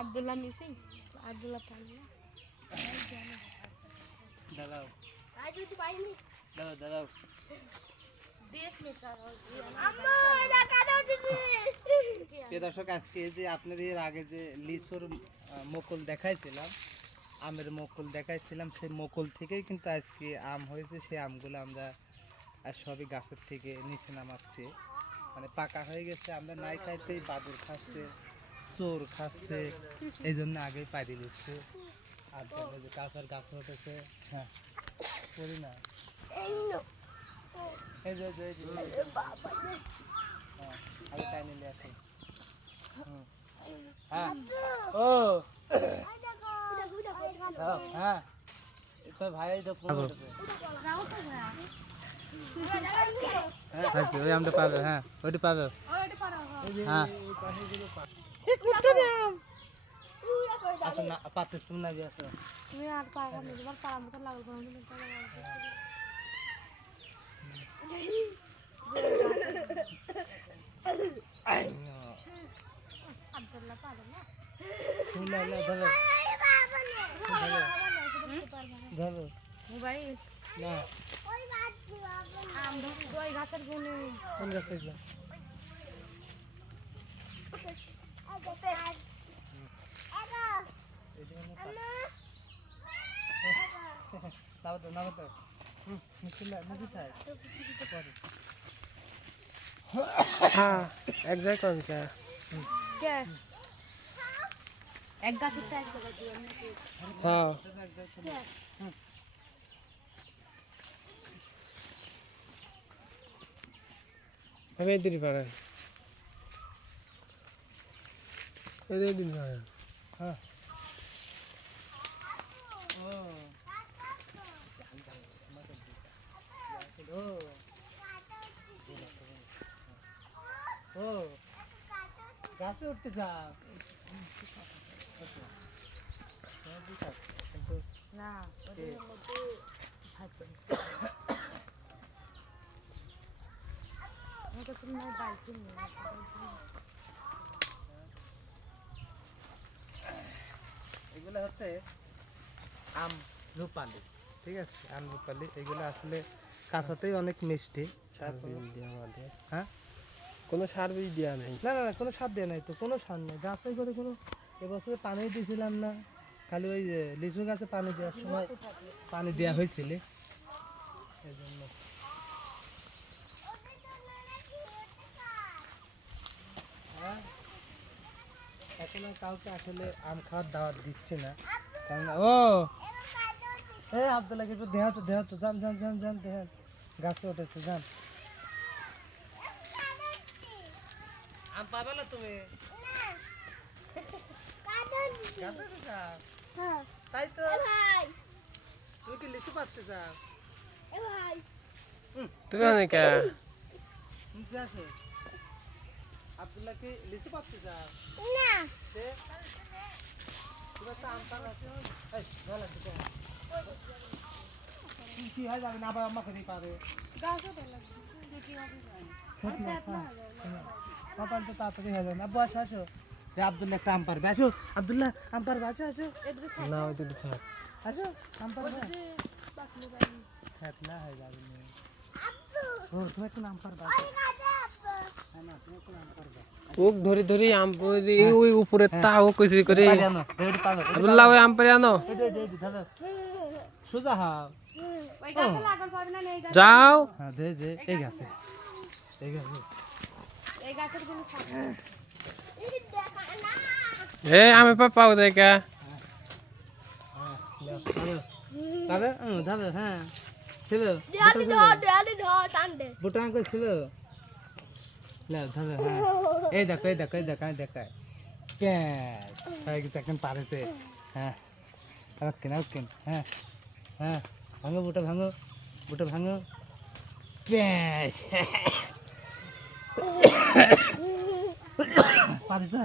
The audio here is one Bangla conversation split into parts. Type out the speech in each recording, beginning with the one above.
আব্দুল্লাহ মিসিং? আব্দুল্লাহ পানি দাঁড়াও। আজ দাঁড়াও দাঁড়াও। দেশ মেশার প্রিয় দর্শক আজকে যে আপনাদের আগে যে লিচুর মুকুল দেখাইছিলাম আমের মুকুল দেখাইছিলাম সেই মুকুল থেকেই কিন্তু আজকে আম হয়েছে। সেই আমগুলো আমরা আর সবই গাছের থেকে নিচে নামাচ্ছি। মানে পাকা হয়ে গেছে আমরা নাই খাইতেই বাদুর খাচ্ছে চোর খাচ্ছে এই জন্য আগেই পাড়ি দিচ্ছে। আর দেখো যে কাঁচার গাছ উঠেছে হ্যাঁ করি না। যে। হ্যাঁ, আগে। হ্যাঁ। ও। হ্যাঁ। ভাই তো করেছে আচ্ছা ওই আমটা পাবে হ্যাঁ ওইটা পাবে। হ্যাঁ। আচ্ছা না। কোনো গাছের গুণে। নাও তো নাও তো। হুম না নাকি পরে। হ্যাঁ এক জায়গায় কম কে? কে? এক গাছের তো এক জায়গায় দিয়ে হ্যাঁ আমি এদিকে পারেন এদিকে পারেন হ্যাঁ ও ও গাছে উঠতে চাও কিন্তু না ওদের মধ্যে ভাজবে নিয়ে এগুলো হচ্ছে আম রূপালি ঠিক আছে? আম রূপালি এগুলো আসলে কাঁচাতেই অনেক মিষ্টি। হ্যাঁ? কোনো সার বীজ দেওয়া নেই। না না না কোনো সার দেওয়া নাই তো কোনো সার নেই। গাছে করে কোনো এবছরে পানি দিয়েছিলাম না খালি ওই লিচু গাছে পানি দেওয়ার সময় পানি। দেওয়া হয়েছিল এই জন্য হ্যাঁ? এখন কাউকে আসলে আম খাওয়ার দাওয়াত দিচ্ছে না। কারণ ও! এ আবদুল্লাহ একটু দেহা তো দেহা তো যান যান যান যান দেহান গাছে উঠেছে যান। আম পাবে না তুমি। তাই তো। তুমি কি লিচু পাচ্ছে যাও তুমি অনেক। আবদুল্লাহ কি লিচু পাচ্ছে যাও সে তুমি একটা আম পাবে এই ভালো লাগছে তো। কি- কি হয় যাবে না আবার আমাকে দিয়ে পাবে পাপান তো তাড়াতাড়ি হয়ে যাবে আব্বু আসো আসো রে আবদুল্লাহ একটা আম পারবে আসো আবদুল্লাহ আম পারবে আসো আসো না ওই দুটো থাক আসো আম পারবে খেতলা হয়ে যাবে নে। ও তুমি একটা নাম পারবা হ্যাঁ না তুমি একটা নাম পারবা ওক ধরে ধরে আম ওই- এই উপরে তা ও কইছি করে আবুল্লাহ ওই আম পারে আনো। এই দে দে দে ধরো সোজা হাও যাও। দে দে এই গাছে। এই গাছে। এই গাছের কোনো এ আমি পাপাও দেখা পাবে হুম ধরো হ্যাঁ ছিল বুটান কই ছিল লে ধরো হ্যাঁ দেখো, এই দেখো এই দেখো এই দেখো। ক্যাশ হয়ে গেছে পারেছে হ্যাঁ। ওকে ওকে হ্যাঁ। হ্যাঁ। ভাঙো, বুটা ভাঙো। বুটা ভাঙো। ক্যাশ পারেছে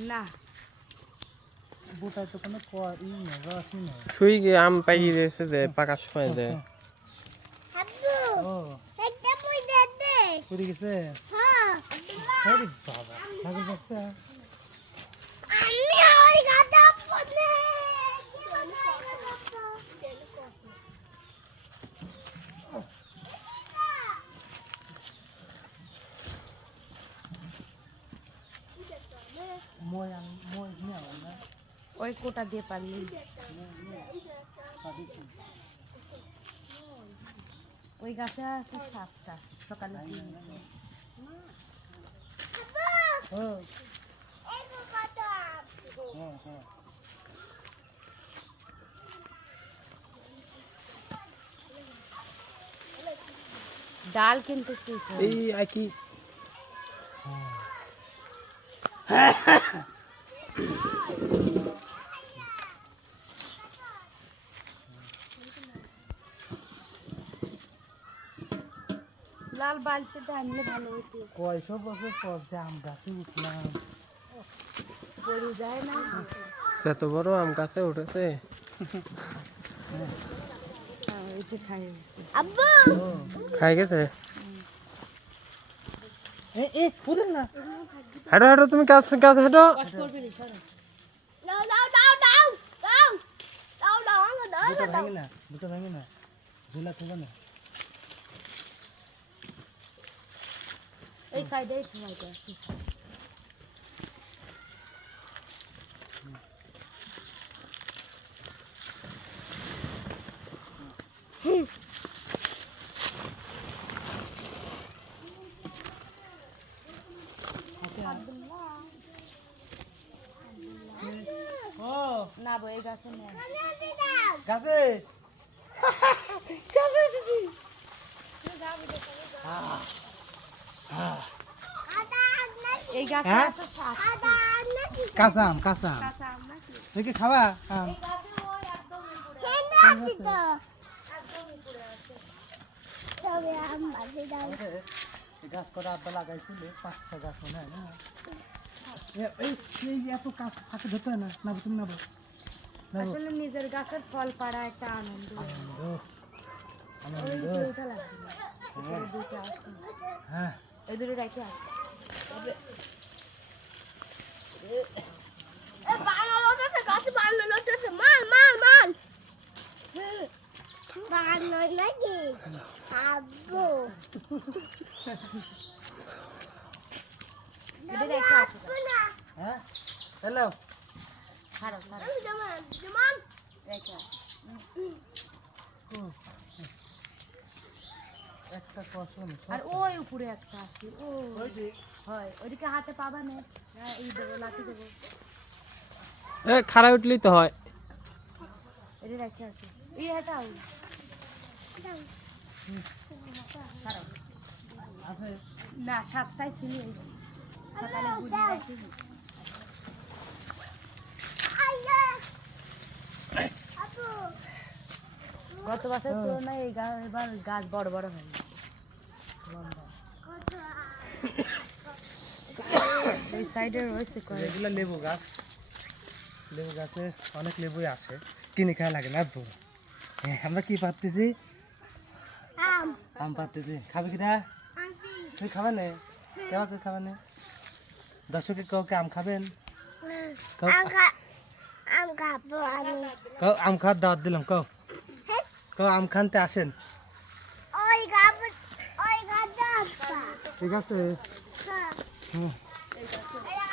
না। বোটায় তো কোনো ই নেই রসই নেই শুই গিয়ে আম পাইয়ে দিয়েছে যে পাকার সময় যে। ও। পুরি গেছে? আরে বাবা ওই কোটা দিয়ে পারলি। ওই গাছে আছে সাতটা সকালে তিনটে। ও হ্যাঁ হ্যাঁ ডাল কিনতে এই আর কি? লাল বালতিটা আনলে ভালো হতো। কয়শো বছর পর যে আম গাছে উঠলাম। গরু যায় না। যত বড় আম গাছে উঠেছে। হ্যাঁ, খাই গেছে? হাঁটো হাঁটো তুমি হাঁটো। দুটো ভাঙি না দুটো ভাঙি না। ঝুলা থাকবে না। এই সাইডেই সবাইটা আছে ও না বই এই গাছে নেই গাছে এই গাছে হ্যাঁ? আছে কাঁচা আম কাঁচা আম? দেখি খাবা? আম এই গাছে কটা আব্বা লাগাইছিল পাঁচটা গাছ মনে হয় না? এই এই এত গাছ হাতে ধরতে হয় না? না তুমি নাবো। নাবো। আসলে নিজের গাছের ফল পাড়া একটা আনন্দ। আনন্দ। না। হ্যাঁ। দুটো রাখতে আছে হ্যাঁ হ্যালো ছাড়ো ছাড়ো রেখে আছে। একটা কষ্ট আর ওই উপরে একটা আছে ও ওই হয়। ওইদিকে হাতে পাবা না? হ্যাঁ, এই দেবো লাঠি দেবো। এ খাড়া উঠলেই তো হয়। এটা রাখতে আছে। এই হাটাও। আছে না সাতটায় ছিল। সকালে বুঝি রাখি। গত বছর তুলনায় এই গাছ এবার গাছ বড় বড় হয় ওই সাইডে রয়েছে এগুলো লেবু গাছ। লেবু গাছে অনেক লেবুই আসে। কিনে খাওয়া লাগে না তো হ্যাঁ, আমরা কি পাচ্ছি আম। পাচ্ছি খাবে কিনা? তুই খাবে না? কেমন করে খাবে না? দর্শকে কাউকে আম খাবেন? কাউ আম খাওয়ার দাওয়াত দিলাম কাউ কাউ আম খানতে আসেন? ঠিক আছে। হুম ঠিক আছে তাই যাব।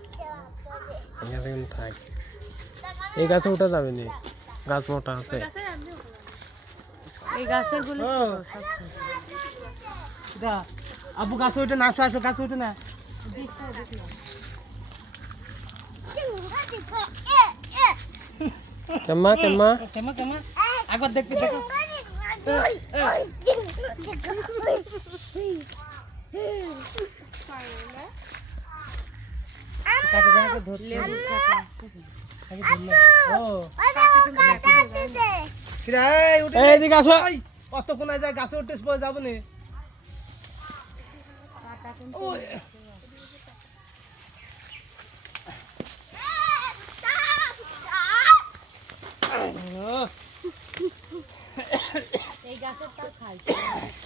এই গাছে কিন্তু থাক এই গাছে উঠা যাবে না গাছ মোটা আছে এই গাছেরগুলো ও। এটা, আব্বু গাছে উঠে না আসো আসো গাছে উঠে না কেম্মা কেম্মা কেমন কেমন একবার দেখবি দেখো কাটা জায়গা ধরতে লেবু কাটা আগে ধরলে ও কিরা এই উঠে এই এদিকে আসো এই, কত কোনায় যায় গাছে উঠে পড়ে যাব নি।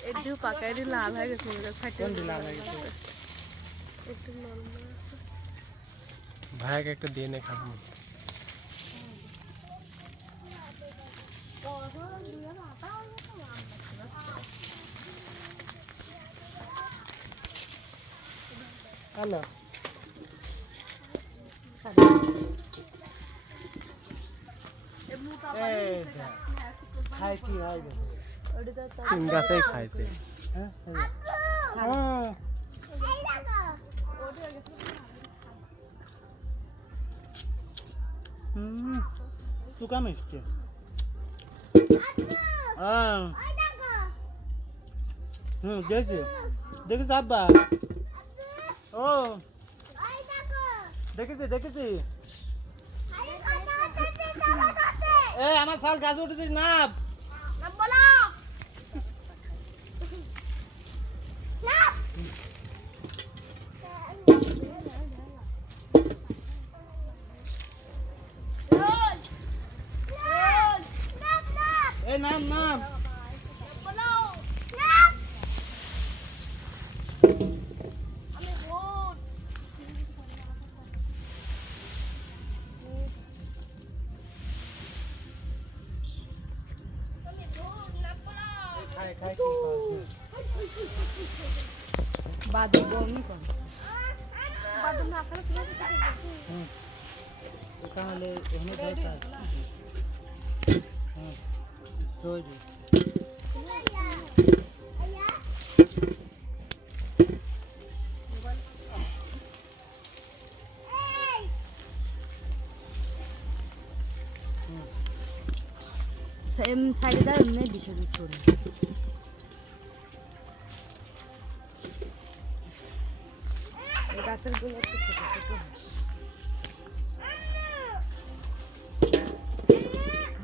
একটু পাকা লাল হয়ে গেছে মনে হয় গাছে? একটু নরম। ভাইকে একটা দিয়ে নে খাব। হ্যালো এই দেখ, খায় কি হয়? দেখো। ওটা তো তিন গাছেই খাইতে হ্যাঁ, চুকা মিষ্টি হুম দেখছি দেখেছি আব্বা ও দেখেছি দেখেছি এ আমার শাল গাছ উঠেছিস না খাই খাই কি বাদু বমি করে তাহলে এখানে দরকার হুম তৈরি সেম সাইডে দাও এমনি বিষয় করে এই গাছেরগুলো একটু ছোট ছোট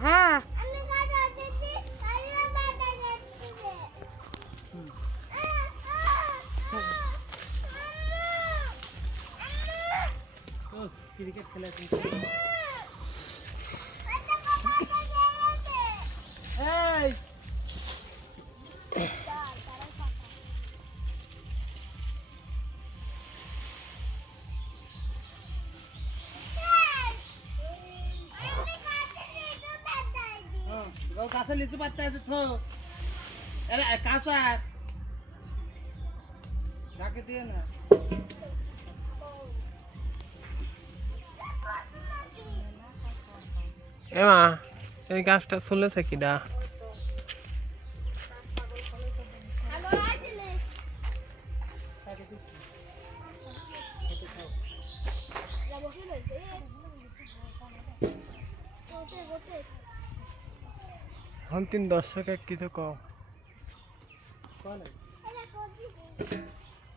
হ্যাঁ। ক্রিকেট খেলা ও লিচু পাত্তা আছে তো কাঁচা ঢাকে দিয়ে না এমা এই গাছটা চলেছে কিডা হন তিন দর্শকে কিছু কও?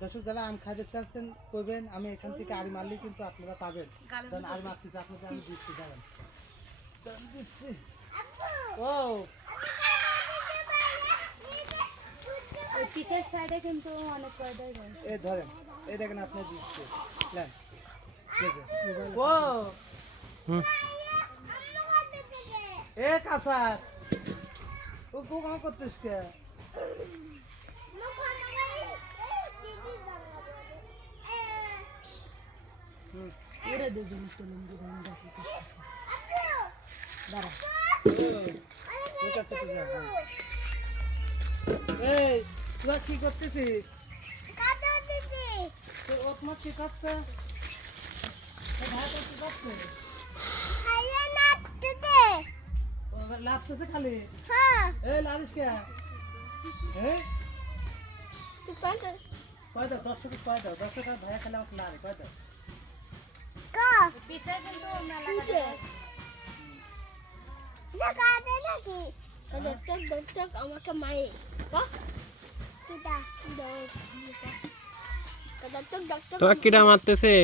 দর্শক যারা আম খাইতে চাচ্ছেন করবেন আমি এখান থেকে আড়ি মারলেই কিন্তু আপনারা পাবেন। কারণ আড়ি মারতেছি আপনাদের আমি দিচ্ছি দিচ্ছি। ও! সাইডে কিন্তু অনেক কয়টাই এই ধরেন এই দেখেন আপনি দিচ্ছে। নেন। ও! হুম। এ কাসার! ও কো কাম করতেছ কে? ওরে দাঁড়া যা, হ্যাঁ। এই তোরা কি করতেছিস? তোর ওট মাছ কি করছে এ কি করছে ও, লাগতেছে খালি? এ লাদিস কে? হ্যাঁ কয়টা দশ টাকা কয়টা দশ টাকা ভাইয়া খেলে আমাকে লাগে কয়টা পিঠে কিন্তু কাটা আমাকে মায়ে তোরা কিরা মারতেছে?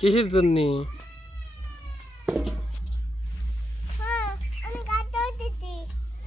কিসের জন্য?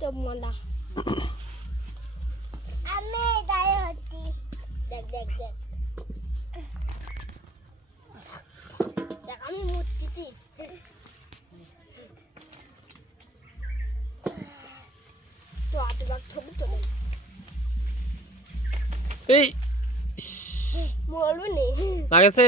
তো মন্দা আমি গায়ে হচ্ছি। দেখ দেখ দেখ। আমি মূর্তিটি তো বাগ ছবি তোলে। এই মরবে নি। লাগেছে?